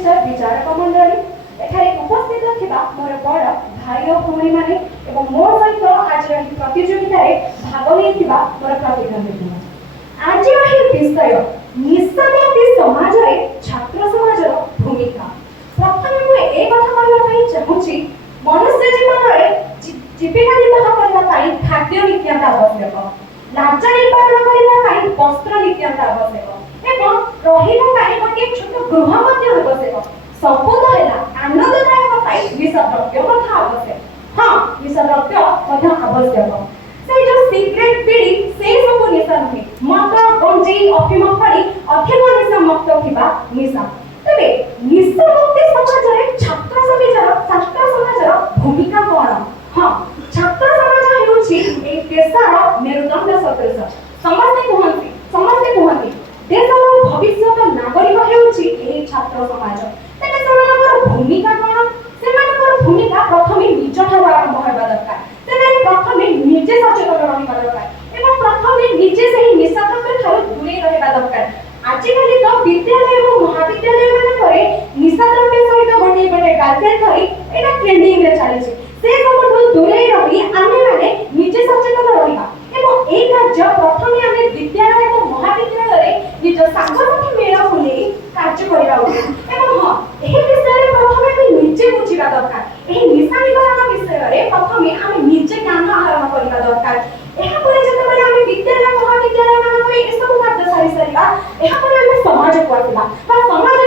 विशिष्ट विचारक मंडली एठारे उपस्थित थिबा मोर बड़ भाई और भौणी माने एवं मो सहित आज एही प्रतियोगिता रे भाग लेथिबा मोर प्रतिद्वंदी आज एही विषय निस्संदेह समाज रे छात्र समाज रो भूमिका प्रथम को ए कथा कहला पई चाहूची मनुष्य जीवन रे जीविका निर्वाह करबा पई खाद्य नित्याন্ত आवश्यक लाज निर्वाह करबा पई वस्त्र नित्याন্ত आवश्यक एवं रहिबा पई गोटे छोट गृह मध्य आवश्यक संपूर्ण हैला आनंददायक पई विषद्रव्य कथा आवश्यक हां विषद्रव्य मध्य आवश्यक से जो सिगरेट बीड़ी से सब निशा नहे मद गंजी अफिम फड़ी अधिक निशा मुक्त थिबा निशा तबे निशा मुक्त समाज रे छात्र समाजर भूमिका कोन हां छात्र समाज हेउची ए देशर मेरुदंड सदृश समस्ते कहନ୍ତି देशर भविष्यत नागरिक हेउची ए छात्र समाज तबे समाजर भूमिका कोन सेमानकर भूमिका प्रथमे निज ठार आरंभ हेबा दरकार सेमाने प्रथमे निजे सचेतन रहिबा दरकार एवं प्रथमे निजे सही निशाद्रव्य ठार दूरे रहिबा दरकार आजिकाली तो विद्यालय एवं महाविद्यालय मान करे निशाद्रव्य सहित गोटे गोटे गार्लफ्रेंड धरी एटा ट्रेंडिंग रे चली से सब दूरे रही आमे माने निजे सचेतन रहिबा एवं ए कार्य प्रथमे आमे विद्यालय एवं महाविद्यालय रे निज साथसाथी मेल होले कार्य करिबा उचित एवं हां एही विषय रे प्रथमे आमे निजे बुझिबा दरकार एही निशा निवारण विषय रे प्रथमे आमे निजे ज्ञान आहरण करिबा दरकार एहा परे जतबे आमे विद्यालय महाविद्यालय मान करे ए सब कार्य सारी सारीबा एहा परे आमे समाज को आसीबा बा समाज